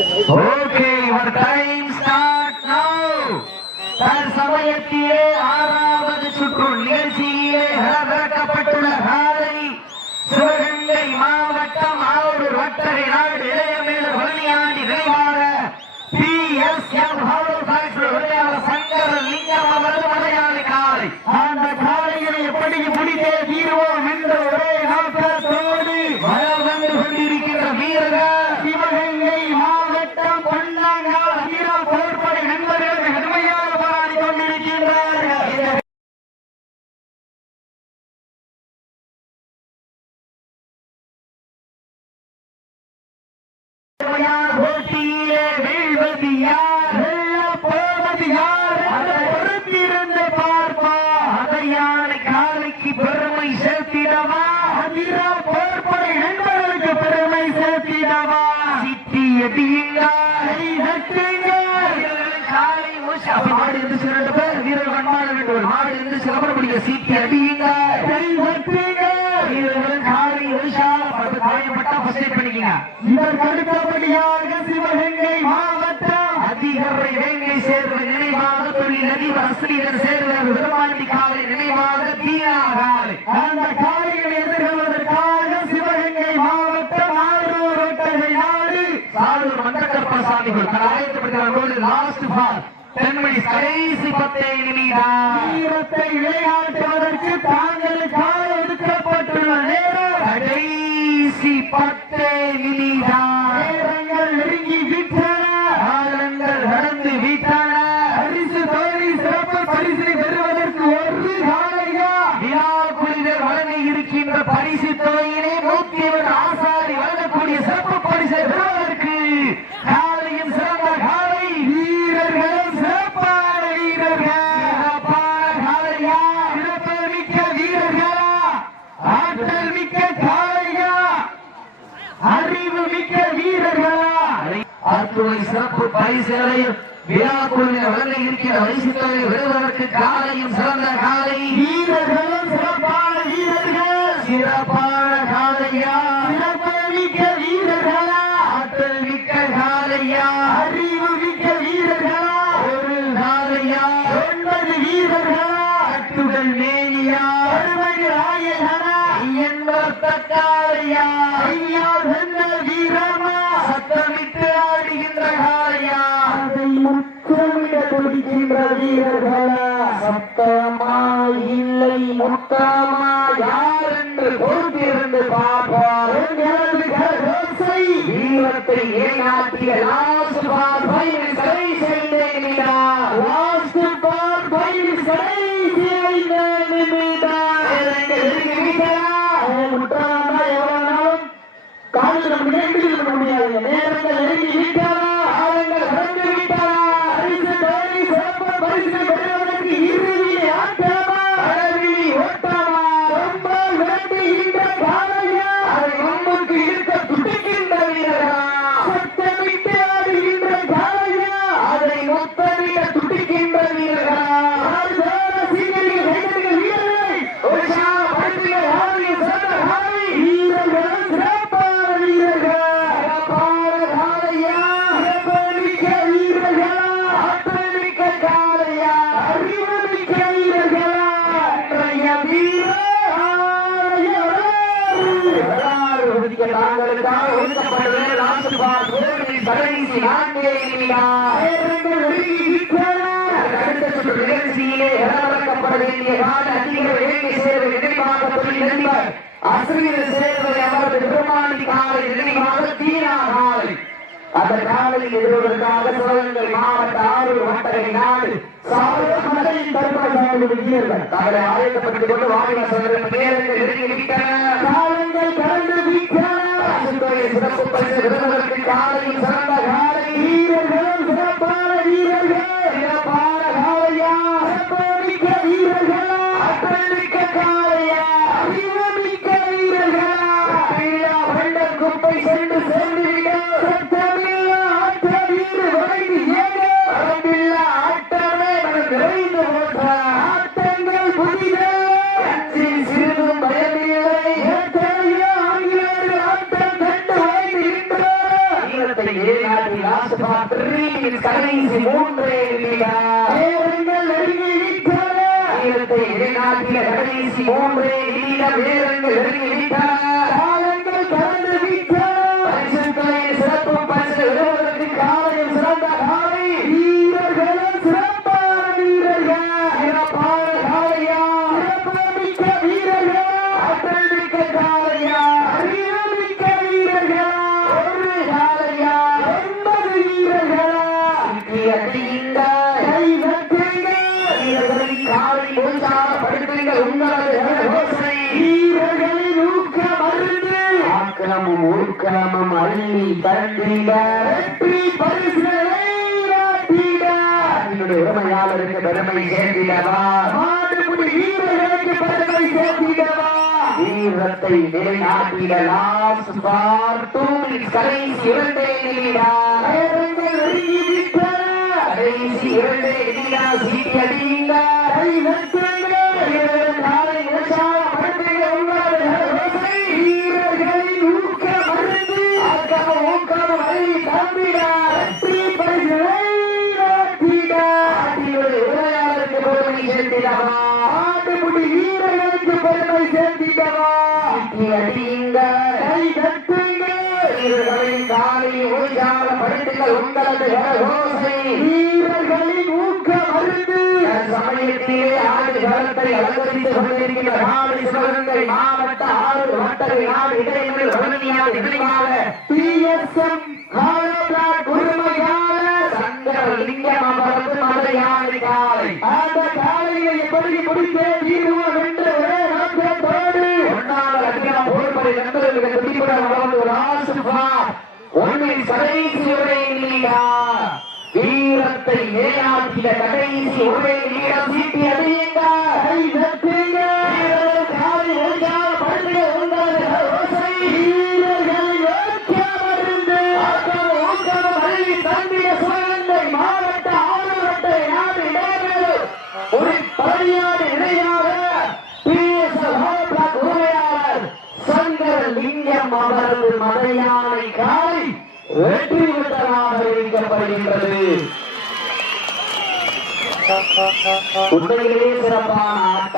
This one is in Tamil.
Okay, your time start now. தற்சமயத்திலே ஆறாவது சுற்று நிகழ்ச்சியிலே களமிறக்கப்பட்டுள்ள காலை சிவகங்கை மாவட்டம் ஆவூர் வட்டரை நாடு இளையமேலூர் பழனியாண்டி நினைவாக PSM சங்கர லிங்கம் அவரது மலையாளி காலை. அந்த காலையை எப்படி முடித்தே தீர்வோம் என்ற ஒரே நோக்கத்தோடு வளம் வந்து கொண்டிருக்கின்ற வீரர்கள் சிவகங்கை மாவட்டம் பொன்னாங்கால் வீரர் போர்ப்படை நண்பர்கள் கடுமையாக போராடி கொண்டிருக்கின்றார்கள். போட்டியிலே வீழ்வது யார், போவது யார், அதை பொறுத்திருந்து பார்ப்பா. அதையான காலைக்கு பெருமை சேர்த்திடவா, அதிரா போர்ப்படை நண்பர்களுக்கு பெருமை சேர்த்திடவா. சித்தி எட்டியுங்கள் காலை மாடு இருந்து சிறந்த பேர் வீரர்கள் கண்மாட வேண்டும். மாடு இருந்து சிலப்படக்கூடிய சீட்டி அடியுங்கள் வீரர்கள் காலை காயப்பட்டா ஃபர்ஸ்ட் பண்ணிக்கங்க. இதற்கு அடுத்தபடியாக சிவகங்கை மாவட்டம் அதிகரை வேங்கை சேர்வை நினைவாக தொழில் அதிபர் அஸ்லீகர் சேர்வர் விருமாண்டி காலை நினைவாக தீனா காலை. அந்த காலைகளை எதிர்கொள்வதற்காக சிவகங்கை மாவட்டம் ஆரூர் வட்டரை நாடு சாலூர் மந்தகர்பசாமிகள் ஆயத்தப்படுகிறார்கள். லாஸ்ட் பால் 10 minutes கடைசி 10 நிமிடம். வீரத்தை விளையாட்டுவதற்கு தாங்களுக்காக ஒதுக்கப்பட்டுள்ள நேரம் கடைசி 10 நிமிடம். நேரங்கள் நெருங்கி விட்டன, காலங்கள் நடந்து விட்டன. பரிசு தோழி சிறப்பு பரிசை பெறுவதற்கு ஒரு காலையா விழாக்குழுவினர் வழங்க இருக்கின்ற பரிசு தொகையினை 101 ஆசாரி வழங்கக்கூடிய சிறப்பு பரிசை பெறுவதற்கு காலையும் சிறந்த காலை வீரர்களும் சிறப்பான வீரர்கள். சிறப்பான காலையா, சிறப்பு மிக்க வீரர்களா, ஆற்றல் மிக்க காலையா, அறிவு மிக்க வீரர்களா, அத்துணை சிறப்பு பரிசுகளையும் விழாக்குழுவினர் வழங்க இருக்கிற பரிசு தொகை பெறுவதற்கு காலையும் சிறந்த காலை வீரர்களும் சிறப்பான வீரர்கள். சிறப்பான காலையா, சிறப்பு மிக்க வீரர்களா, ஆற்றல் மிக்க காலையா, அறிவு மிக்க வீரர்களா, ஒரு காலையா, 9 வீரர்களா, அட்டுடல் மேனியா, அருமையாயகனா என்பதற்காலையா, ஐயா சென்ற வீரமா, சத்தமிட்டு ஆடுகின்ற காலையா, அதை முத்தமிட துடிக்கின்ற வீரர்களா, சத்தமா இல்லை முத்தமா யார் என்று பொறுத்திருந்து பார்ப்பார். வீரத்தை ஏமாற்றிய லாஸ்ட் பால் 5 minutes கடைசி நிமிடம். லாஸ்ட் பால் 5 minutes கடைசி நிமிடம். முட்டாளா எவ்வளவு காலத்தில் நம்ம நெருங்கி பண்ண முடியாது. நேரங்கள் நெருங்கி விட்டாரா, காலங்கள் கடந்து விட்டாரா. பரிசு தோழி சிறப்பு பரிசு பெறுவதற்கு இறுதியில் ஆட்டமா, அழகிரி ஓட்டமா, ரொம்ப விரட்டுகின்ற காலையா, அதை முன்புக்கு இருக்க துடிக்கின்ற வீரர்களா, சத்தமிட்டு ஆடுகின்ற காலையா, அதை முத்தமிட துடிக்கின்ற வீரர்களா, நிகழ்ச்சியிலே இறக்கப்பட வேண்டிய கால அதிகர் வேங்கை சேர்வை நினைவாக தொழில் நண்பர் அஸ்லீகர் சேர்வை அவரது பெருமாண்டி காலை நினைவாக தீனா காலை. அந்த காலையில் எதிர்வதற்காக சிவகங்கை மாவட்ட ஆரூர் வட்டரை நாடு சாலையின் தர்மசாலை வீரர்கள் தங்களை ஆயத்தப்பட்டுக் கொண்டு வாகன சோதனை நேரங்கள் நெருங்கி விட்டன, காலங்கள் கடந்து விட்டன. சிறப்பு பரிசு பெறுவதற்கு காலையும் சிறந்த காலை வீரர்களும் சிறப்பான வீரர்கள். சிறப்பான காலையா, சிறப்பு மிக்க வீரர்களா, ஆற்றல் மிக்க காலையா, அறிவு மிக்க வீரர்களா, வெள்ளம் குப்பை சென்று சேர்ந்துவிட சத்தமில்லா ஆட்ட வீடு வரைந்து ஏக வரம்பில்லா ஆட்டமே நிறைந்து போன்ற ஆட்டங்கள் புதிய சிறிதும் பயமில்லை. ஆங்கிலேயர்கள் ஆட்டம் கண்டு வாய்ந்து வீரத்தை ஏனாட்டி லாஸ்ட் பார் 3 கடைசி 3 வீரர்கள் நெருங்கி விட்டன வீரத்தை ஏனாட்டிய கடைசி 3 வீரர்கள் நெருங்கி விட்டன காலங்கள் கடந்து விட்டன பரிசுகளை சிறப்பு பரிசு விடுவதற்கு காலையில் சிறந்த காலை வீரர்களும் சிறப்பான வீரர்கள் சிறப்பான காலையா சிறப்புமிக்க வீரர்கள் ஆற்றல் மிக்க காலையா அறிவுமிக்க வீரர்கள் ஒரு காலையா 9 வீரர்கள் அடியுங்க கைதட்டுங்க வீரர்களின் காலை உற்சாகப்படுத்துங்கள் உங்களது யோசனை வீரர்களின் ஊக்கம் அருந்து ஆக்கிரமும் ஊக்கமும் அள்ளி தண்டிட வெற்றி பரிசுகளை நாட்டிட என்னுடைய உரிமையாளருக்கு பெருமை சேர்த்திடவா மாடுபிடி வீரர்களுக்கு பெருமை சேர்த்திடவா வீரத்தை நிலைநாட்டிட லாஸ்ட் பார் 2 கடைசி 2 நேரங்கள் நெருங்கி விட்டன கடைசி 2 நிமிடா சீட்டி அடியுங்க கைதட்டுங்க வீரர்கள் காலை உற்சாகப்படுத்துங்க உங்களது யோசனை வீரர்களின் ஊக்கம் அருந்து ஆக்கமும் ஊக்கமும் அள்ளி தம்பிட வெற்றி பரிசுகளை நாட்டிட நாட்டினுடைய உரையாளருக்கு பெருமை சேர்த்திடவா ஆட்டுக்குடி வீரர்களுக்கு பெருமை சேர்த்திடவா அடியுங்க கைதட்டுங்க வீரர்களின் காலை உற்சாகப்படுத்துங்கள் உங்களது யோசனை வீரர்களின் ஊக்கம் அருந்து சமயத்திலே ஆண்டு காலத்தை அலங்கரித்துக் கொண்டிருக்கின்ற நாடு சிவகங்கை மாவட்ட 6 வட்டரை நாடு இடையில் வலிமையாக எதிரியாக பிஎஸ்எம் உரிமையாளர் சங்கரலிங்கம் அவரது மலையாளி காலை அந்த காலையை எப்படி முடித்தே தீர்வோம் என்று ஒரே நோக்கத்தோடு ஒன்றாவது அதிகம் போர்படை நண்பர்களுக்கு துடிப்புடன் வளர்ந்து ஒரு ஆசுபா ஒன்றின் கடைசி உரை இல்லையா வீரத்தை ஏனாட்டிய கடைசி ஒரே வீரம் சீட்டி அடியுங்க கைதட்டுங்க வீரர்கள் காலை உற்சாகப்படுத்துங்க உங்களது யோசனை வீரர்களின் ஊக்கம் அருந்து ஆக்கமும் ஊக்கமும் அள்ளி தம்பிய சிவகங்கை மாவட்ட 6 வட்டை நாடு இடையில் ஒரு பணியாடு இணையாக பிஎஸ்எல் உரிமையாளர் சங்கரலிங்கம் அவரது மலையாளை காலை வெற்றி விட்டதாக அறிவிக்கப்படுகின்றது. உண்மையிலேயே சிறப்பான ஆட்டம்.